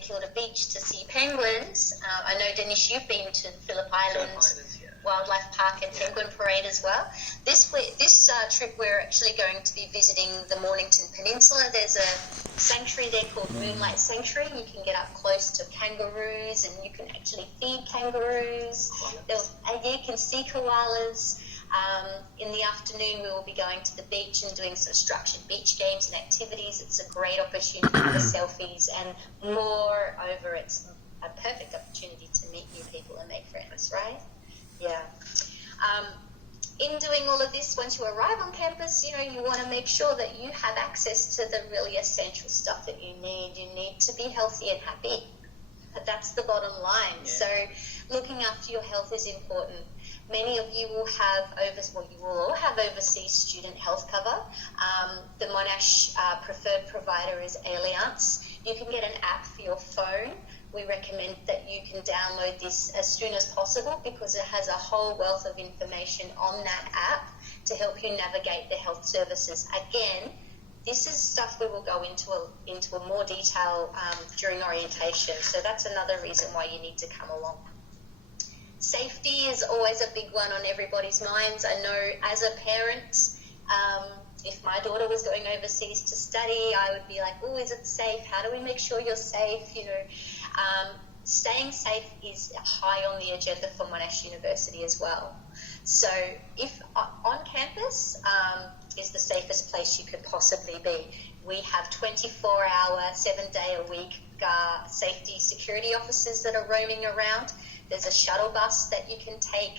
Kilda Beach to see penguins. I know, Dennis, you've been to Phillip Island Wildlife Park and Penguin Parade as well. This trip we're actually going to be visiting the Mornington Peninsula. There's a sanctuary there called Moonlight Sanctuary. You can get up close to kangaroos and you can actually feed kangaroos. You can see koalas. In the afternoon, we will be going to the beach and doing some structured beach games and activities. It's a great opportunity for selfies, and moreover, it's a perfect opportunity to meet new people and make friends, right? Yeah. In doing all of this, once you arrive on campus, you want to make sure that you have access to the really essential stuff that you need. You need to be healthy and happy. That's the bottom line. Yeah. So looking after your health is important. Many of you will you will all have overseas student health cover. The Monash preferred provider is Allianz. You can get an app for your phone. We recommend that you can download this as soon as possible because it has a whole wealth of information on that app to help you navigate the health services. Again, this is stuff we will go into a more detail during orientation. So that's another reason why you need to come along. Safety is always a big one on everybody's minds. I know as a parent, if my daughter was going overseas to study, I would be like, oh, is it safe? How do we make sure you're safe? Staying safe is high on the agenda for Monash University as well. So if on campus is the safest place you could possibly be. We have 24-hour, 7-day-a-week safety security officers that are roaming around. There's a shuttle bus that you can take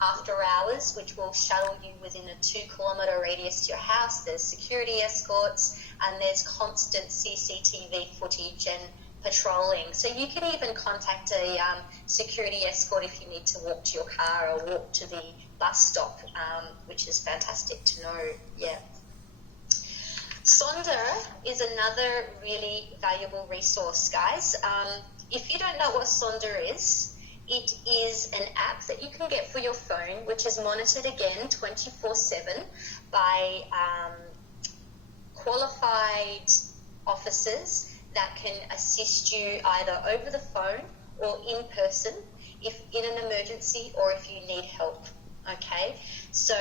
after hours, which will shuttle you within a 2-kilometre radius to your house. There's security escorts, and there's constant CCTV footage and patrolling. So you can even contact a security escort if you need to walk to your car or walk to the bus stop, which is fantastic to know. Yeah. Sonder is another really valuable resource, guys. If you don't know what Sonder is, it is an app that you can get for your phone, which is monitored again 24/7 by qualified officers that can assist you either over the phone or in person if in an emergency or if you need help. Okay, so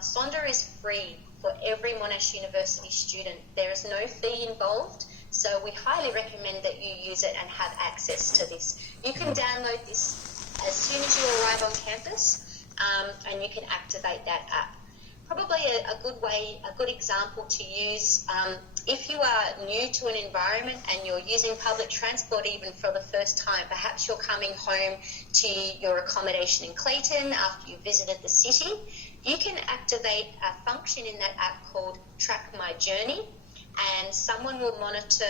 Sonder is free for every Monash University student. There is no fee involved, so we highly recommend that you use it and have access to this. You can download this as soon as you arrive on campus, and you can activate that app. Probably a good example to use if you are new to an environment and you're using public transport even for the first time. Perhaps you're coming home to your accommodation in Clayton after you visited the city. You can activate a function in that app called Track My Journey, and someone will monitor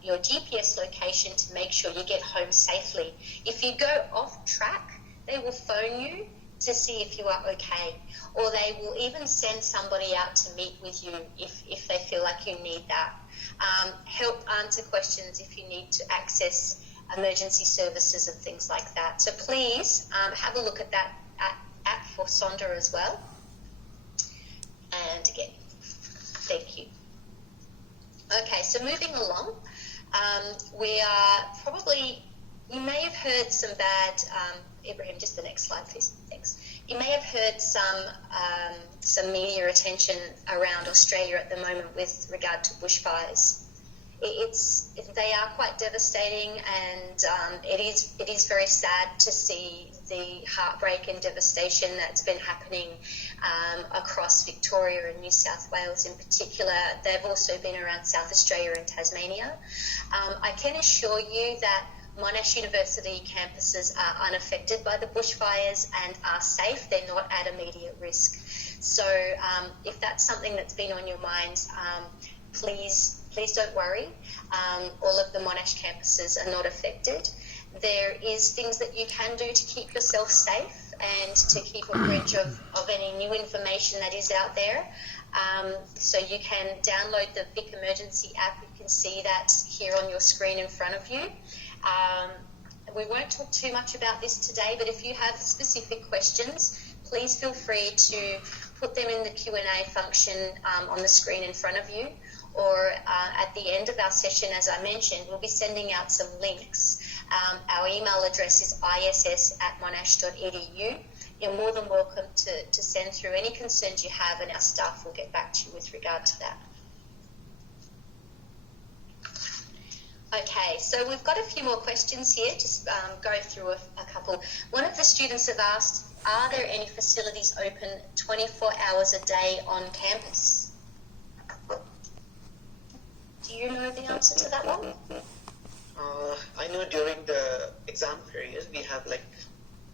your GPS location to make sure you get home safely. If you go off track, they will phone you to see if you are okay, or they will even send somebody out to meet with you if they feel like you need that. Help answer questions if you need to access emergency services and things like that. So please have a look at that app for Sonder as well. And again, thank you. Okay, so moving along, you may have heard some bad, Ibrahim, just the next slide, please. Thanks. You may have heard some media attention around Australia at the moment with regard to bushfires. They are quite devastating, and it is very sad to see the heartbreak and devastation that's been happening across Victoria and New South Wales in particular. They've also been around South Australia and Tasmania. I can assure you that Monash University campuses are unaffected by the bushfires and are safe. They're not at immediate risk. So if that's something that's been on your minds, please don't worry. All of the Monash campuses are not affected. There is things that you can do to keep yourself safe and to keep abreast of any new information that is out there. So you can download the Vic Emergency app. You can see that here on your screen in front of you. We won't talk too much about this today, but if you have specific questions, please feel free to put them in the Q&A function on the screen in front of you, or at the end of our session, as I mentioned, we'll be sending out some links. Our email address is iss@monash.edu. You're more than welcome to send through any concerns you have, and our staff will get back to you with regard to that. Okay, so we've got a few more questions here. Just go through a couple. One of the students have asked, are there any facilities open 24 hours a day on campus? Do you know the answer to that one? I know during the exam period, we have like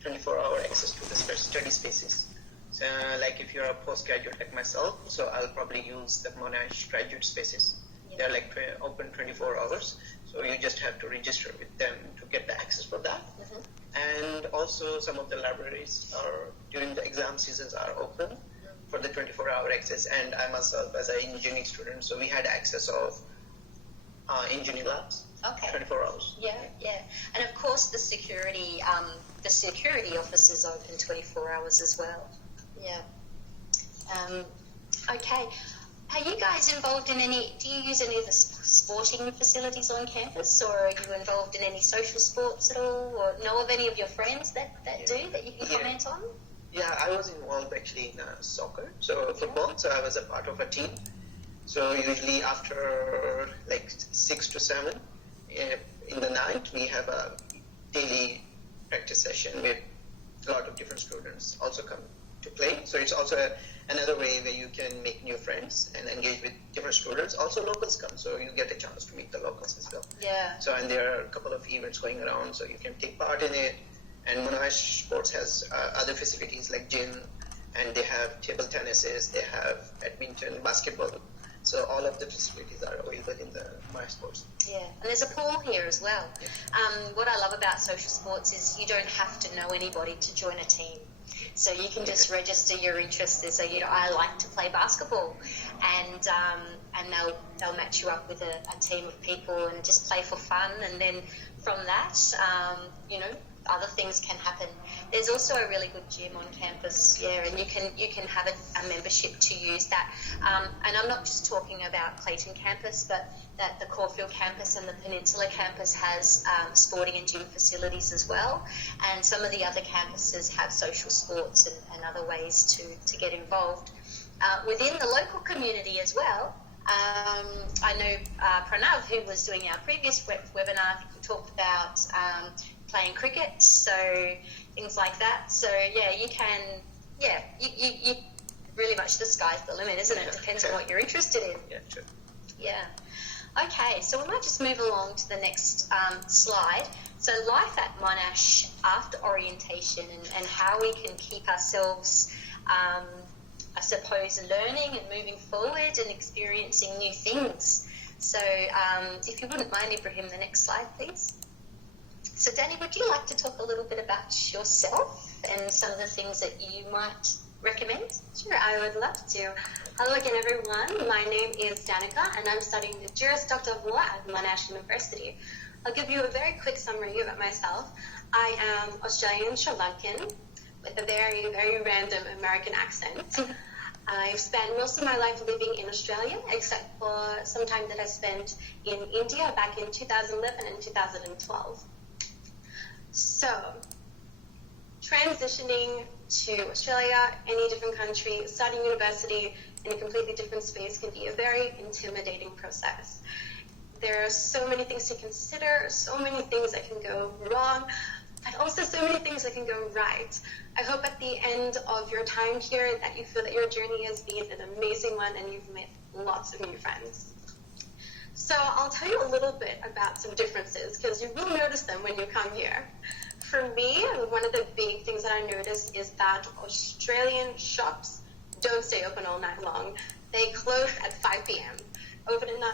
24-hour access to the study spaces. So like if you're a postgraduate like myself, so I'll probably use the Monash graduate spaces. Yeah. They're like open 24 hours. So you just have to register with them to get the access for that. And also some of the libraries are during the exam seasons are open for the 24-hour access. And I myself, as an engineering student, so we had access of engineering labs. Okay. 24 hours. Yeah. And of course the security offices open 24 hours as well. Yeah. Okay. Are you guys involved in do you use any of the sporting facilities on campus, or are you involved in any social sports at all, or know of any of your friends that do, that you can comment on? Yeah, I was involved actually in soccer, so football, so I was a part of a team. So usually after like 6 to 7 in the night, we have a daily practice session with a lot of different students also come to play. So it's also another way where you can make new friends and engage with different students. Also locals come, so you get a chance to meet the locals as well. Yeah. So, and there are a couple of events going around, so you can take part in it. And Monash Sports has other facilities like gym, and they have table tennises, they have badminton, basketball. So all of the facilities are available in the Monash Sports. Yeah, and there's a pool here as well. Yeah. What I love about social sports is you don't have to know anybody to join a team. So you can just register your interest. So I like to play basketball, and they'll match you up with a team of people and just play for fun. And then from that, other things can happen. There's also a really good gym on campus, and you can have a membership to use that. And I'm not just talking about Clayton campus, but that the Caulfield campus and the Peninsula campus has sporting and gym facilities as well. And some of the other campuses have social sports and other ways to get involved. Within the local community as well, I know Pranav, who was doing our previous webinar, talked about playing cricket, so things like that. So you can, you really much the sky's the limit, isn't it? Depends on what you're interested in. Yeah, true. Yeah. Okay, so we might just move along to the next slide. So life at Monash after orientation and how we can keep ourselves, I suppose, learning and moving forward and experiencing new things. So if you wouldn't mind, Ibrahim, the next slide, please. So Danny, would you like to talk a little bit about yourself and some of the things that you might recommend? Sure, I would love to. Hello again, everyone. My name is Danica, and I'm studying the Juris Doctor of Law at Monash University. I'll give you a very quick summary about myself. I am Australian Sri Lankan with a very, very random American accent. I've spent most of my life living in Australia, except for some time that I spent in India back in 2011 and 2012. So, transitioning to Australia, any different country, starting university in a completely different space can be a very intimidating process. There are so many things to consider, so many things that can go wrong, but also so many things that can go right. I hope at the end of your time here that you feel that your journey has been an amazing one and you've met lots of new friends. So I'll tell you a little bit about some differences because you will notice them when you come here. For me, one of the big things that I noticed is that Australian shops don't stay open all night long. They close at 5 p.m. Open at 9,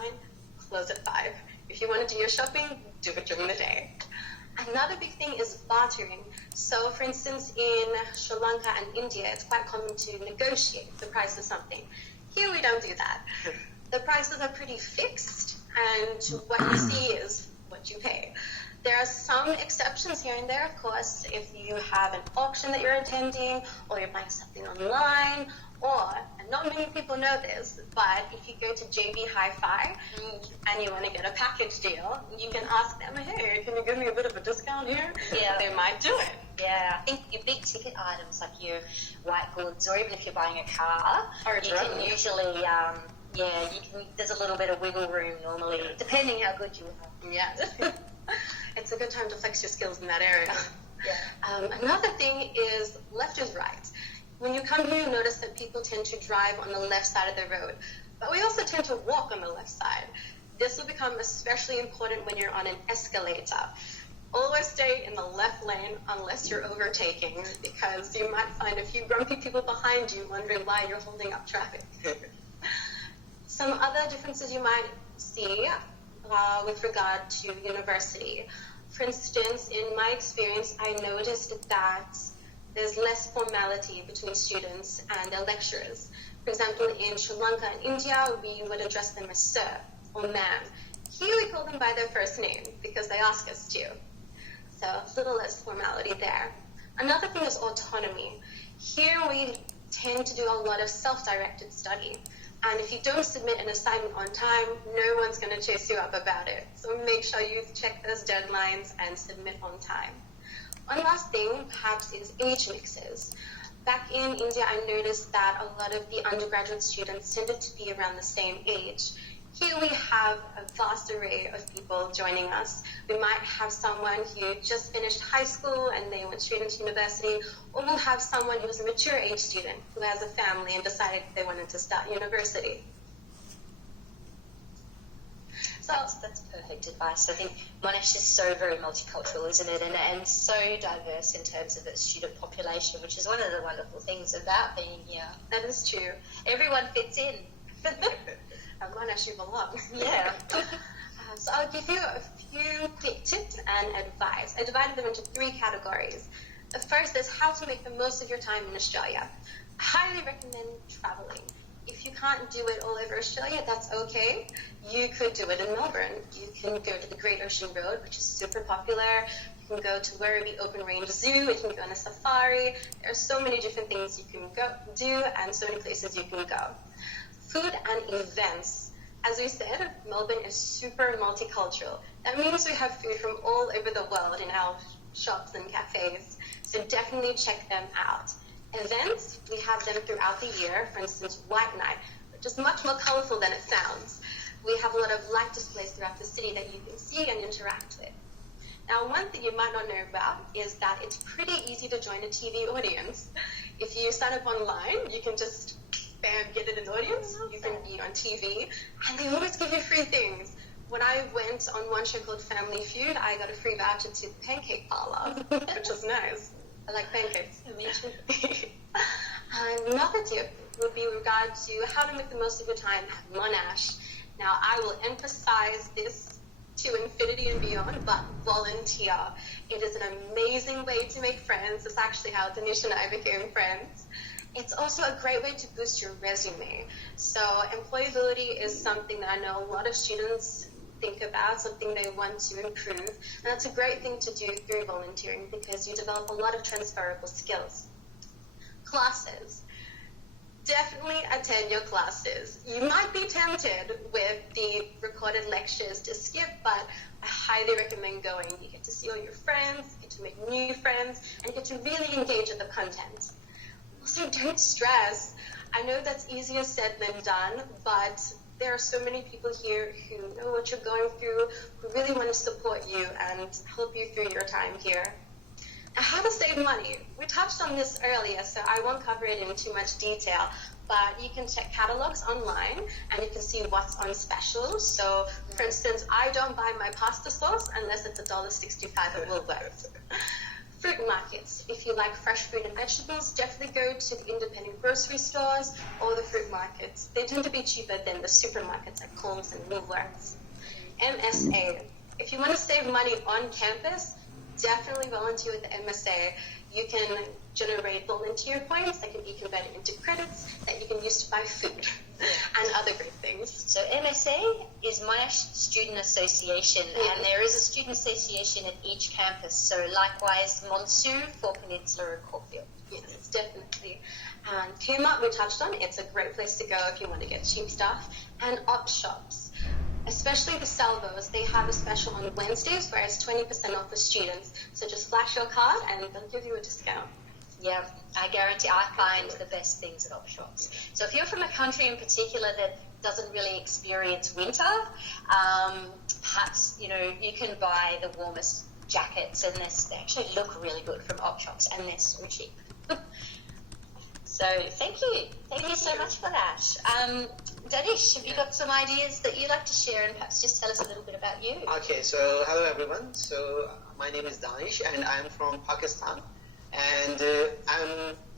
close at 5. If you want to do your shopping, do it during the day. Another big thing is bartering. So, for instance, in Sri Lanka and India, it's quite common to negotiate the price of something. Here we don't do that. The prices are pretty fixed, and what you see is what you pay. There are some exceptions here and there, of course, if you have an auction that you're attending, or you're buying something online, or, and not many people know this, but if you go to JB Hi-Fi and you want to get a package deal, you can ask them, hey, can you give me a bit of a discount here? Yeah. They might do it. Yeah, I think your big ticket items like your white goods, or even if you're buying a car, you can usually, there's a little bit of wiggle room normally, depending how good you are. Yes. It's a good time to flex your skills in that area. Yeah. Another thing is left is right. When you come here, you notice that people tend to drive on the left side of the road, but we also tend to walk on the left side. This will become especially important when you're on an escalator. Always stay in the left lane unless you're overtaking, because you might find a few grumpy people behind you wondering why you're holding up traffic. Some other differences you might see with regard to university. For instance, in my experience, I noticed that there's less formality between students and their lecturers. For example, in Sri Lanka and India, we would address them as sir or ma'am. Here we call them by their first name because they ask us to. So a little less formality there. Another thing is autonomy. Here we tend to do a lot of self-directed study. And if you don't submit an assignment on time, no one's going to chase you up about it. So make sure you check those deadlines and submit on time. One last thing, perhaps, is age mixes. Back in India, I noticed that a lot of the undergraduate students tended to be around the same age. Here we have a vast array of people joining us. We might have someone who just finished high school and they went straight into university, or we'll have someone who's a mature age student who has a family and decided they wanted to start university. So that's perfect advice. I think Monash is so very multicultural, isn't it? And so diverse in terms of its student population, which is one of the wonderful things about being here. that is true. Everyone fits in. At Monash, you belong. Yeah. So I'll give you a few quick tips and advice. I divided them into 3 categories. The first is how to make the most of your time in Australia. I highly recommend traveling. If you can't do it all over Australia, that's okay. You could do it in Melbourne. You can go to the Great Ocean Road, which is super popular. You can go to Werribee Open Range Zoo. You can go on a safari. There are so many different things you can go do and so many places you can go. Food and events. As we said, Melbourne is super multicultural. That means we have food from all over the world in our shops and cafes. So definitely check them out. Events, we have them throughout the year. For instance, White Night, which is much more colorful than it sounds. We have a lot of light displays throughout the city that you can see and interact with. Now, one thing you might not know about is that it's pretty easy to join a TV audience. If you sign up online, you can just get in an audience. You can be on TV, and they always give you free things. When I went on one show called Family Feud, I got a free voucher to the Pancake Parlor, which was nice. I like pancakes. Me too. Another tip would be in regard to how to make the most of your time at Monash. Now, I will emphasize this to infinity and beyond, but volunteer. It is an amazing way to make friends. It's actually how Danish and I became friends. It's also a great way to boost your resume. So employability is something that I know a lot of students think about, something they want to improve. And that's a great thing to do through volunteering because you develop a lot of transferable skills. Classes. Definitely attend your classes. You might be tempted with the recorded lectures to skip, but I highly recommend going. You get to see all your friends, you get to make new friends, and you get to really engage with the content. Also, don't stress. I know that's easier said than done, but there are so many people here who know what you're going through, who really want to support you and help you through your time here. Now, how to save money. We touched on this earlier, so I won't cover it in too much detail, but you can check catalogs online and you can see what's on special. So, for instance, I don't buy my pasta sauce unless it's $1.65 at Woolworths. Fruit markets. If you like fresh fruit and vegetables, definitely go to the independent grocery stores or the fruit markets. They tend to be cheaper than the supermarkets like Coles and Woolworths. MSA. If you want to save money on campus, definitely volunteer with the MSA. you can generate volunteer points that can be converted into credits that you can use to buy food and other great things. So MSA is Monash Student Association, and there is a student association at each campus. So likewise, Monsu for Peninsula and Caulfield. Yes, definitely. And Kmart we touched on, it's a great place to go if you want to get cheap stuff. And op shops, especially the salvos, they have a special on Wednesdays where it's 20% off for students. So just flash your card and they'll give you a discount. Yeah, I guarantee I find the best things at op shops. So if you're from a country in particular that doesn't really experience winter, perhaps, you can buy the warmest jackets, and they actually look really good from op shops, and they're so cheap. So thank you so much for that. Danish, have you got some ideas that you'd like to share, and perhaps just tell us a little bit about you? Okay, so hello everyone. So my name is Danish, and I'm from Pakistan. And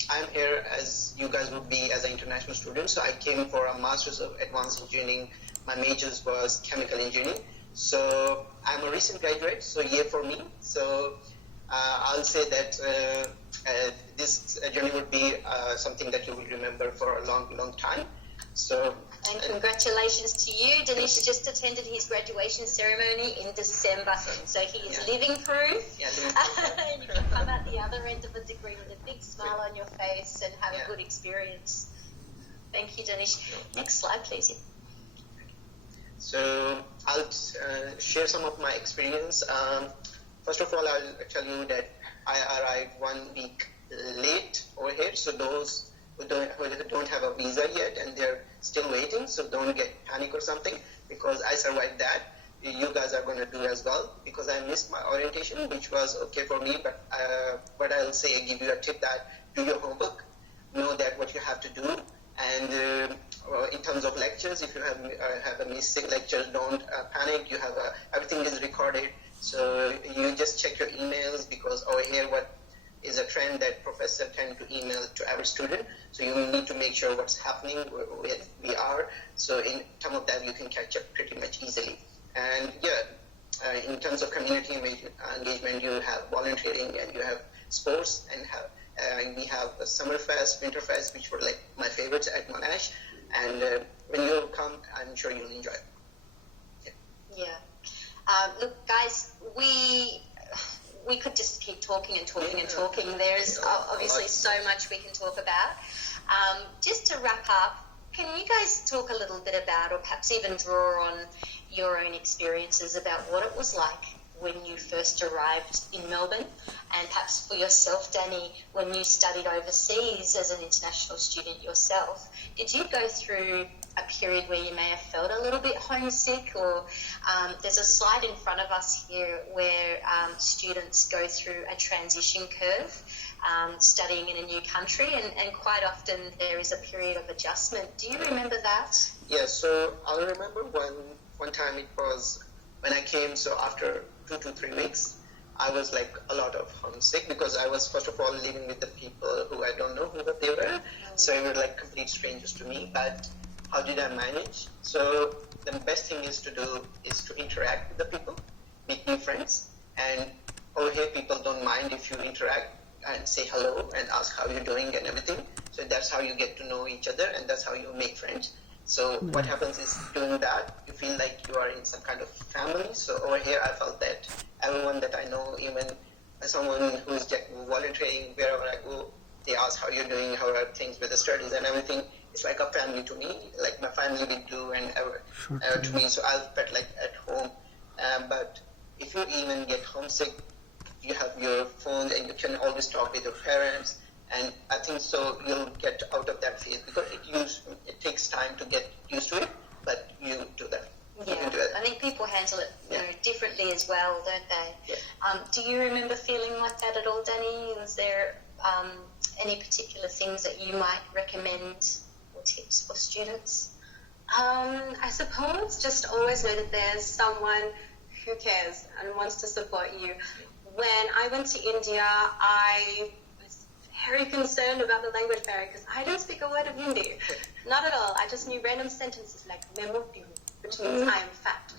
I'm here as you guys would be as an international student. So I came for a Master's of Advanced Engineering. My majors was Chemical Engineering. So I'm a recent graduate, so year for me. So I'll say that this journey would be something that you will remember for a long, long time. So. And congratulations to you. Danish just attended his graduation ceremony in December, so he is living proof. Yeah, living proof. And you can come out the other end of the degree with a big smile on your face and have a good experience. Thank you, Danish. Next slide, please. So I'll share some of my experience. First of all, I'll tell you that I arrived 1 week late over here, so those who don't have a visa yet and they're still waiting, so don't get panic or something, because I survived that. You guys are going to do as well, because I missed my orientation, which was okay for me, but I'll say, I give you a tip that do your homework, know that what you have to do, and in terms of lectures, if you have a missing lecture, don't panic. You have everything is recorded, so you just check your emails, because over here what is a trend that professors tend to email to every student. So you need to make sure what's happening, where we are. So in terms of that, you can catch up pretty much easily. And in terms of community engagement, you have volunteering and you have sports, and we have a summer fest, winter fest, which were like my favorites at Monash. And when you come, I'm sure you'll enjoy it. Look, guys, we could just keep talking and talking and talking. There's obviously so much we can talk about. Just to wrap up, can you guys talk a little bit about, or perhaps even draw on your own experiences about what it was like when you first arrived in Melbourne, and perhaps for yourself, Danny, when you studied overseas as an international student yourself, did you go through a period where you may have felt a little bit homesick, or there's a slide in front of us here where students go through a transition curve, studying in a new country, and quite often there is a period of adjustment. Do you remember that? Yeah, so I remember one time it was when I came, so after 2 to 3 weeks, I was like a lot of homesick, because I was first of all living with the people who I don't know who they were, so they were like complete strangers to me. But how did I manage? So the best thing is to interact with the people, make new friends, and over here people don't mind if you interact and say hello and ask how you're doing and everything. So that's how you get to know each other, and that's how you make friends. So what happens is, doing that, you feel like you are in some kind of family. So over here, I felt that everyone that I know, even someone who is volunteering, wherever I go, they ask how you're doing, how are things with the studies and everything. It's like a family to me, like my family will do, and to me. So I felt like at home. But if you even get homesick, you have your phone and you can always talk with your parents. And I think so you'll get out of that phase, because it takes time to get used to it, but you do that. Yeah, I think people handle it differently as well, don't they? Yeah. Do you remember feeling like that at all, Danny? Was there any particular things that you might recommend or tips for students? I suppose just always know that there's someone who cares and wants to support you. When I went to India, I was very concerned about the language barrier, because I don't speak a word of Hindi. Not at all. I just knew random sentences like "memoti," which means I am fat.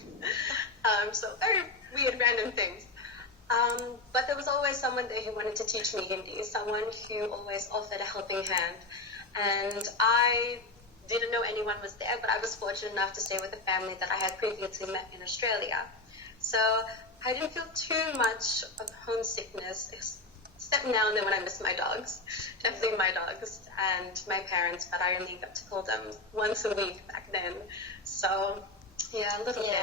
So very weird random things. But there was always someone there who wanted to teach me Hindi, someone who always offered a helping hand. And I didn't know anyone was there, but I was fortunate enough to stay with a family that I had previously met in Australia. So I didn't feel too much of homesickness, except now and then when I miss my dogs. Definitely my dogs and my parents, but I only got to call them once a week back then. So yeah, a little bit.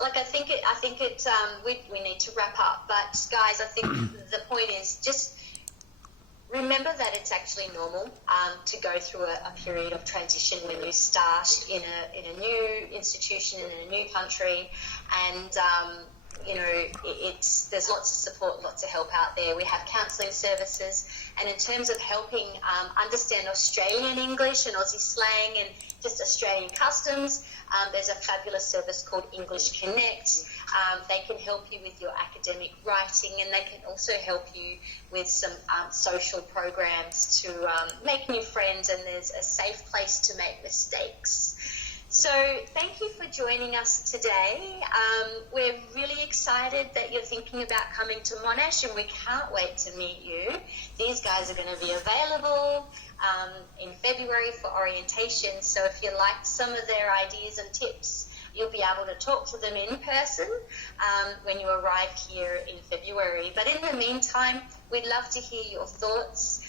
Like I think we need to wrap up, but guys, I think the point is just remember that it's actually normal to go through a period of transition when you start in a new institution in a new country, and there's lots of support, lots of help out there. We have counselling services, and in terms of helping understand Australian English and Aussie slang and just Australian customs, there's a fabulous service called English Connect. They can help you with your academic writing, and they can also help you with some social programs to make new friends, and there's a safe place to make mistakes. So thank you for joining us today. We're really excited that you're thinking about coming to Monash, and we can't wait to meet you. These guys are going to be available in February for orientation, so if you like some of their ideas and tips, you'll be able to talk to them in person when you arrive here in February. But in the meantime, we'd love to hear your thoughts.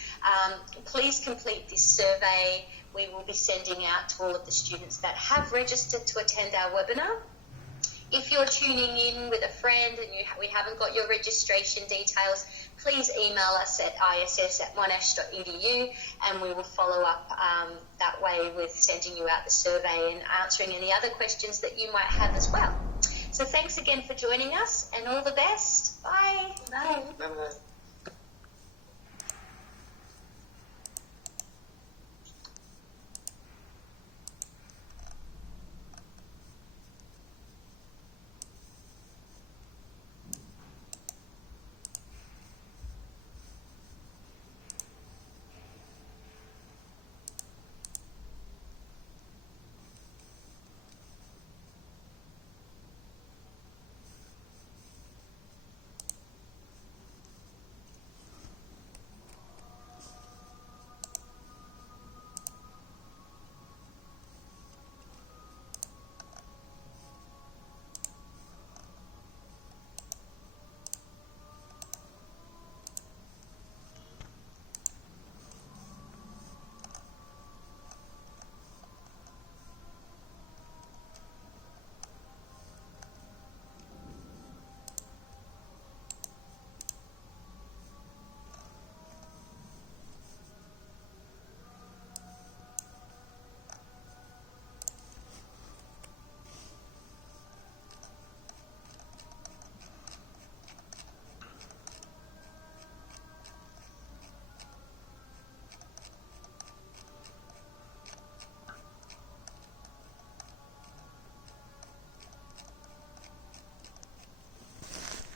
Please complete this survey. We will be sending out to all of the students that have registered to attend our webinar. If you're tuning in with a friend and we haven't got your registration details, please email us at iss@monash.edu, and we will follow up that way with sending you out the survey and answering any other questions that you might have as well. So thanks again for joining us, and all the best. Bye. Bye. Bye-bye.